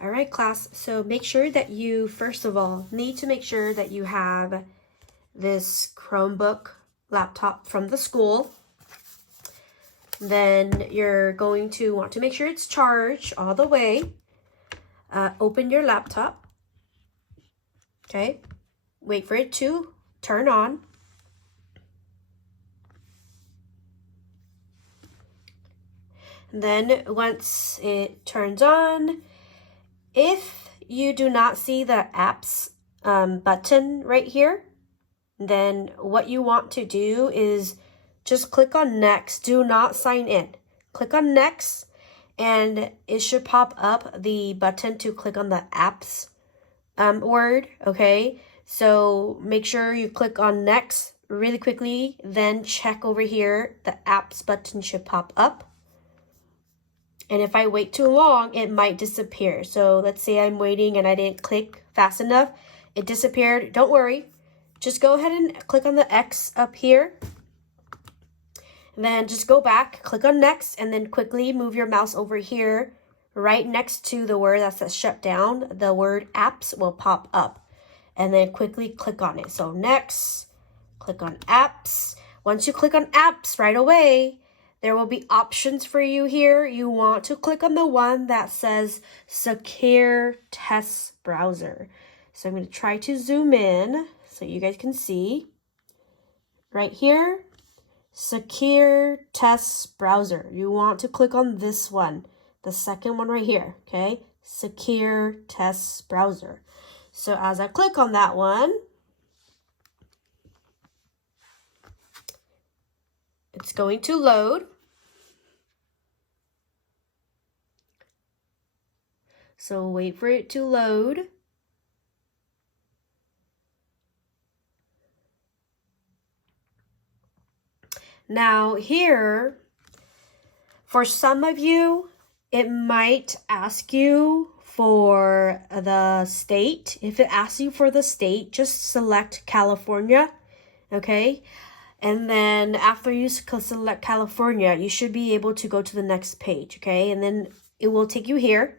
All right, class. So make sure that you, first of all, need to make sure that you have this Chromebook laptop from the school. Then you're going to want to make sure it's charged all the way. Open your laptop. Okay. Wait for it to turn on. And then once it turns on, if you do not see the apps button right here, then what you want to do is just click on next. Do not sign in. Click on next, and it should pop up the button to click on the apps word, okay? So make sure you click on next really quickly, then check over here. The apps button should pop up. And if I wait too long, it might disappear. So let's say I'm waiting and I didn't click fast enough. It disappeared. Don't worry. Just go ahead and click on the X up here. And then just go back, click on next, and then quickly move your mouse over here. Right next to the word that says shut down, the word apps will pop up. And then quickly click on it. So next, click on apps. Once you click on apps right away, there will be options for you here. You want to click on the one that says Secure Test Browser. So I'm going to try to zoom in so you guys can see. Right here, Secure Test Browser. You want to click on this one, the second one right here, okay? Secure Test Browser. So as I click on that one, it's going to load. So wait for it to load. Now here, for some of you, it might ask you for the state. If it asks you for the state, just select California, okay? And then after you select California, you should be able to go to the next page, okay? And then it will take you here.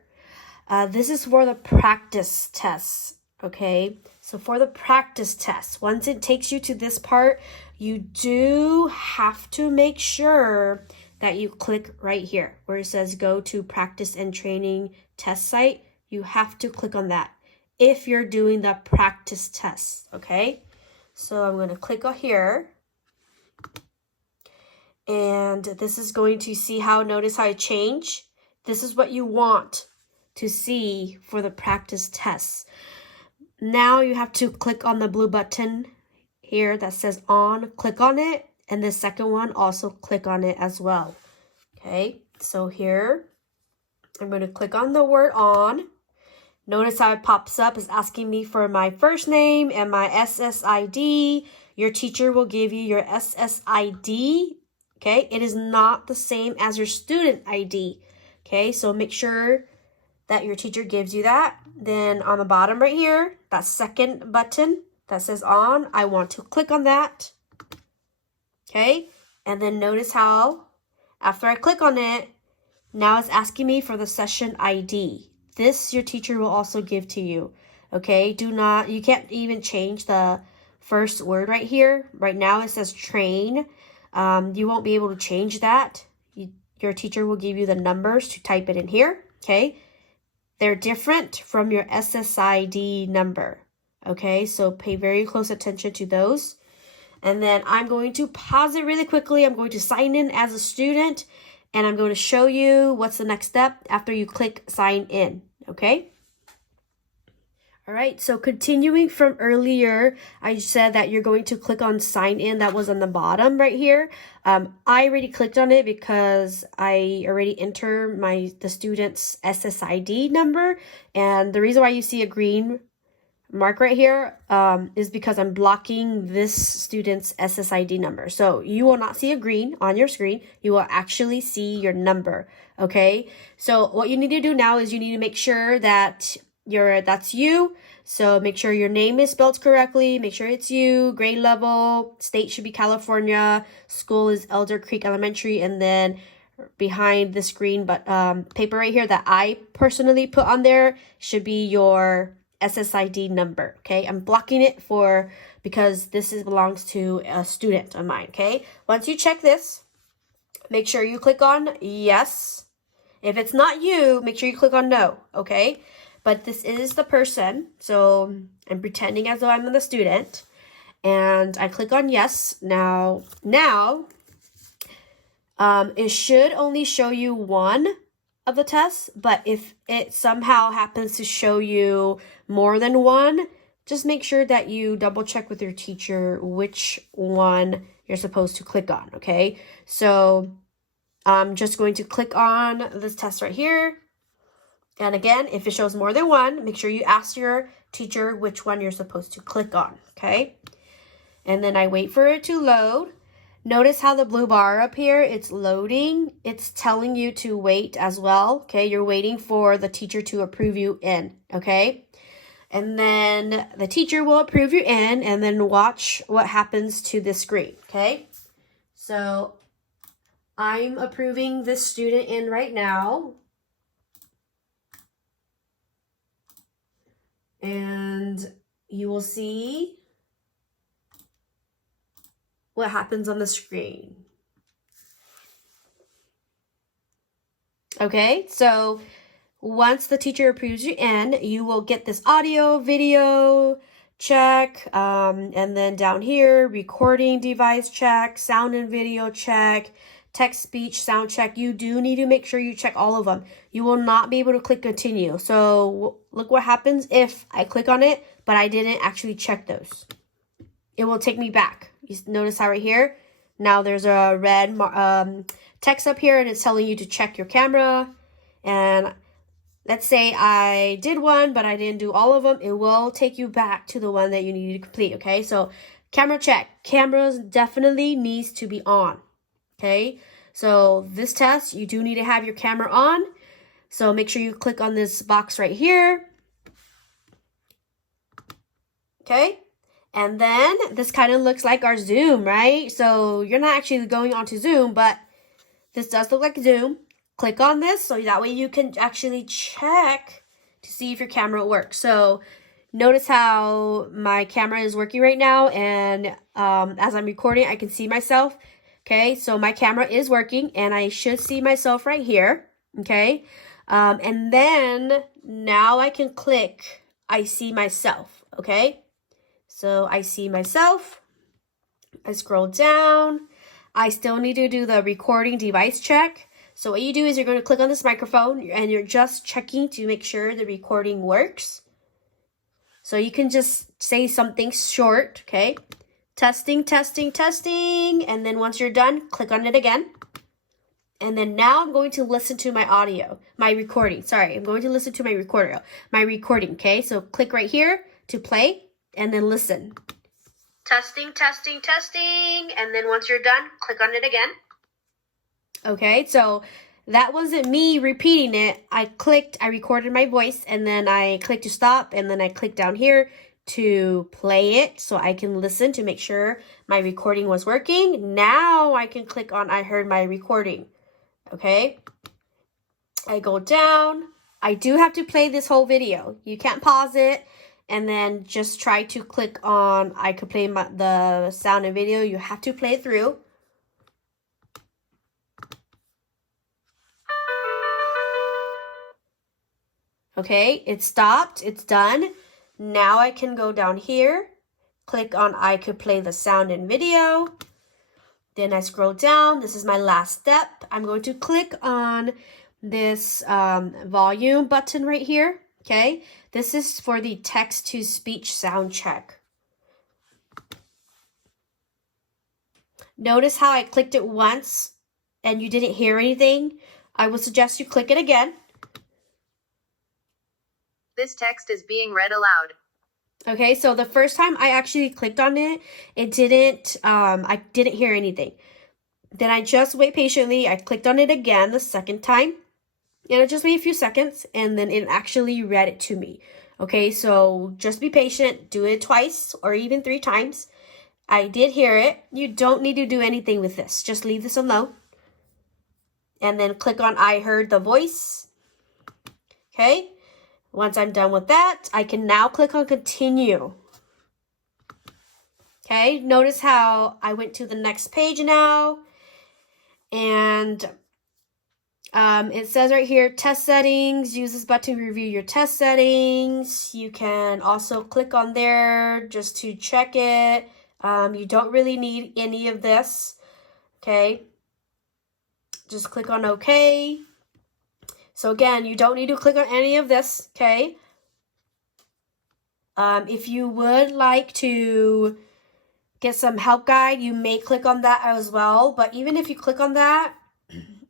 This is for the practice tests, okay? So for the practice test, once it takes you to this part, you do have to make sure that you click right here where it says go to practice and training test site. You have to click on that if you're doing the practice test, okay? So I'm going to click on here. And this is going to see how, notice how it changed. This is what you want to see for the practice tests. Now you have to click on the blue button here that says on, click on it. And the second one, also click on it as well. Okay, so here, I'm going to click on the word on. Notice how it pops up. It's asking me for my first name and my SSID. Your teacher will give you your SSID. Okay, it is not the same as your student ID. Okay, so make sure that your teacher gives you that. Then on the bottom right here, that second button that says on, I want to click on that. Okay, and then notice how after I click on it, now it's asking me for the session ID. This your teacher will also give to you. Okay, you can't even change the first word right here. Right now it says train. You won't be able to change that. Your teacher will give you the numbers to type it in here. Okay, they're different from your SSID number. Okay, so pay very close attention to those. And then I'm going to pause it really quickly. I'm going to sign in as a student, and I'm going to show you what's the next step after you click sign in, okay? All right, so continuing from earlier, I said that you're going to click on sign in. That was on the bottom right here. I already clicked on it because I already entered the student's SSID number. And the reason why you see a green mark right here is because I'm blocking this student's SSID number. So you will not see a green on your screen. You will actually see your number, okay? So what you need to do now is you need to make sure that that's you. So make sure your name is spelled correctly. Make sure it's you. Grade level, state should be California. School is Elder Creek Elementary. And then behind the screen, but paper right here that I personally put on there should be your SSID number. Okay, I'm blocking it because this belongs to a student of mine. Okay, once you check this, make sure you click on yes. If it's not you, make sure you click on no. Okay, but this is the person, so I'm pretending as though I'm the student, and I click on yes. Now it should only show you one of the tests, but if it somehow happens to show you more than one, just make sure that you double check with your teacher which one you're supposed to click on, okay? So I'm just going to click on this test right here. And again, if it shows more than one, make sure you ask your teacher which one you're supposed to click on, okay? And then I wait for it to load. Notice how the blue bar up here, it's loading. It's telling you to wait as well, okay? You're waiting for the teacher to approve you in, okay? And then the teacher will approve you in, and then watch what happens to this screen, okay? So I'm approving this student in right now. And you will see what happens on the screen. Okay, so once the teacher approves you in, you will get this audio, video check, and then down here, recording device check, sound and video check, text, speech, sound check. You do need to make sure you check all of them. You will not be able to click continue. So look what happens if I click on it, but I didn't actually check those. It will take me back. You notice how right here, now there's a red text up here, and it's telling you to check your camera. And let's say I did one, but I didn't do all of them. It will take you back to the one that you needed to complete, okay? So camera check. Cameras definitely needs to be on, okay? So this test, you do need to have your camera on. So make sure you click on this box right here, okay? And then this kind of looks like our Zoom, right? So you're not actually going onto Zoom, but this does look like Zoom. Click on this so that way you can actually check to see if your camera works. So notice how my camera is working right now, and as I'm recording, I can see myself. Okay, so my camera is working, and I should see myself right here. Okay, and then now I can click I see myself. Okay. So I see myself, I scroll down, I still need to do the recording device check. So what you do is you're going to click on this microphone, and you're just checking to make sure the recording works. So you can just say something short, okay? Testing, testing, testing, and then once you're done, click on it again. And then now I'm going to listen to my recording, I'm going to listen to my recording, okay? So click right here to play. And then listen. Testing, testing, testing. And then once you're done, click on it again. Okay, so that wasn't me repeating it. I recorded my voice, and then I clicked to stop, and then I clicked down here to play it so I can listen to make sure my recording was working. Now I can click on I heard my recording. Okay, I go down. I do have to play this whole video. You can't pause it. And then just try to click on, I could play the sound and video. You have to play it through. Okay, it stopped. It's done. Now I can go down here. Click on I could play the sound and video. Then I scroll down. This is my last step. I'm going to click on this volume button right here. Okay, this is for the text-to-speech sound check. Notice how I clicked it once and you didn't hear anything. I would suggest you click it again. This text is being read aloud. Okay, so the first time I actually clicked on it, I didn't hear anything. Then I just wait patiently. I clicked on it again the second time. And it just wait a few seconds, and then it actually read it to me. Okay, so just be patient. Do it twice or even 3 times. I did hear it. You don't need to do anything with this. Just leave this alone. and then click on I heard the voice. Okay, once I'm done with that, I can now click on continue. Okay, notice how I went to the next page now, and it says right here, test settings. Use this button to review your test settings. You can also click on there just to check it. You don't really need any of this. Okay, just click on OK. So again, you don't need to click on any of this. Okay. If you would like to get some help guide, you may click on that as well. But even if you click on that,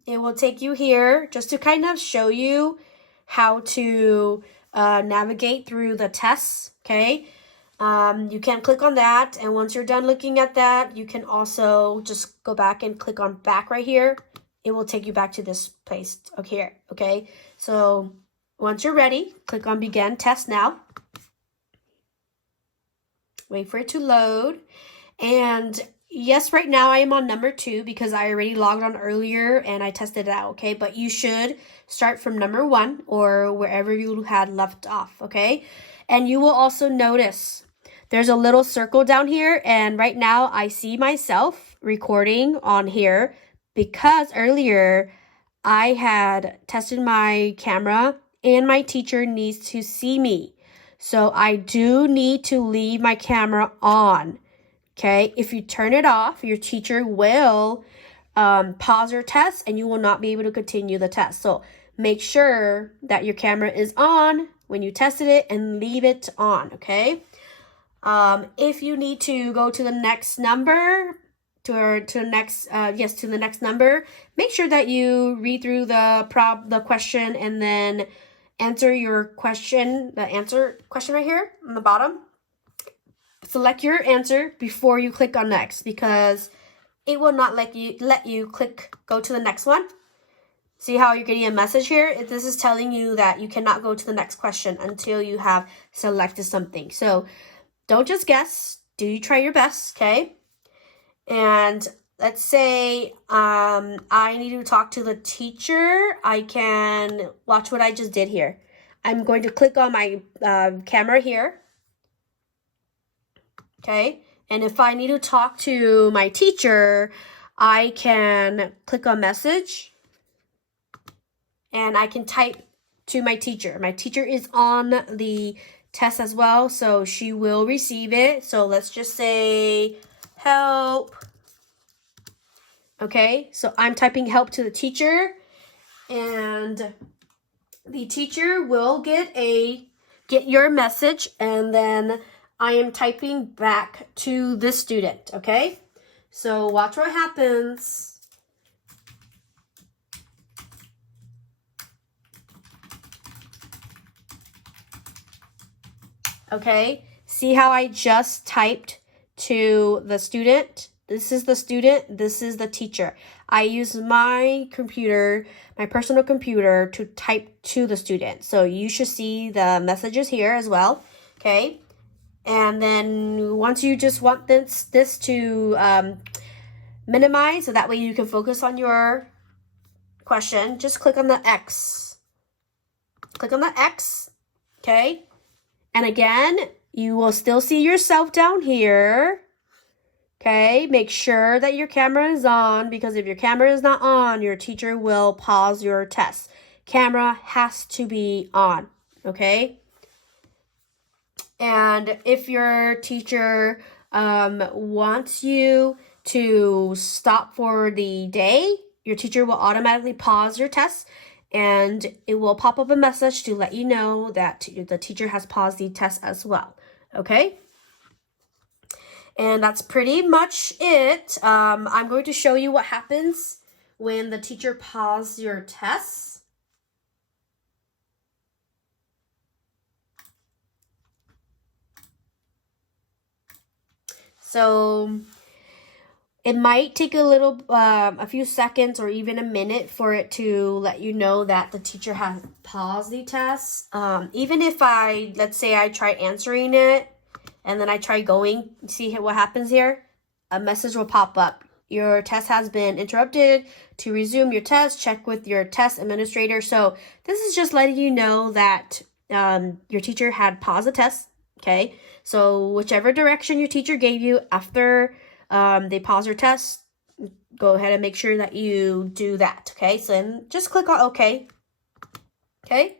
it will take you here just to kind of show you how to navigate through the tests. Okay. You can click on that, and once you're done looking at that, you can also just go back and click on back right here. It will take you back to this place here. Okay. So once you're ready, click on begin test now. Wait for it to load. And yes, right now I am on number 2 because I already logged on earlier and I tested it out, okay? But you should start from number 1 or wherever you had left off, okay? And you will also notice there's a little circle down here, and right now I see myself recording on here because earlier I had tested my camera and my teacher needs to see me. So I do need to leave my camera on, okay? If you turn it off, your teacher will pause your test and you will not be able to continue the test. So make sure that your camera is on when you tested it and leave it on, okay? If you need to go to the next number, to the next number, make sure that you read through the question and then answer your question, the answer question right here on the bottom. Select your answer before you click on next because it will not let you go to the next one. See how you're getting a message here? This is telling you that you cannot go to the next question until you have selected something. So don't just guess. Do you try your best, okay? And let's say I need to talk to the teacher. I can watch what I just did here. I'm going to click on my camera here. Okay. And if I need to talk to my teacher, I can click on message. And I can type to my teacher. My teacher is on the test as well, so she will receive it. So let's just say help. Okay, so I'm typing help to the teacher, and the teacher will get your message, and then I am typing back to the student, okay? So watch what happens. Okay, see how I just typed to the student? This is the student, this is the teacher. I use my computer, my personal computer, to type to the student. So you should see the messages here as well, okay? And then once you just want this to minimize, so that way you can focus on your question, just click on the X. Click on the X, okay? And again, you will still see yourself down here. Okay, make sure that your camera is on, because if your camera is not on, your teacher will pause your test. Camera has to be on, okay? And if your teacher wants you to stop for the day, your teacher will automatically pause your test, and it will pop up a message to let you know that the teacher has paused the test as well, okay? And that's pretty much it. I'm going to show you what happens when the teacher pauses your tests. So it might take a few seconds or even a minute for it to let you know that the teacher has paused the test. Even if let's say I try answering it, and then I try going, see what happens here? A message will pop up. your test has been interrupted. To resume your test, check with your test administrator. So this is just letting you know that your teacher had paused the test. Okay, so whichever direction your teacher gave you after they pause your test, go ahead and make sure that you do that. Okay, so then just click on OK. Okay,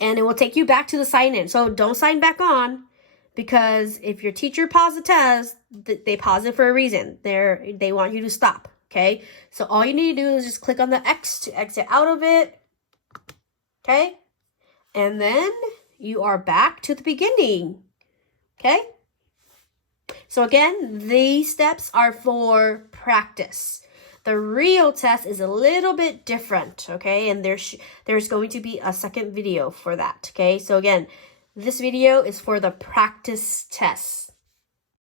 and it will take you back to the sign in. So don't sign back on, because if your teacher paused the test, they pause it for a reason. They want you to stop. Okay, so all you need to do is just click on the X to exit out of it. Okay, and then you are back to the beginning. Okay, so again, these steps are for practice. The real test is a little bit different, okay? And there's going to be a second video for that, okay? So again, this video is for the practice test.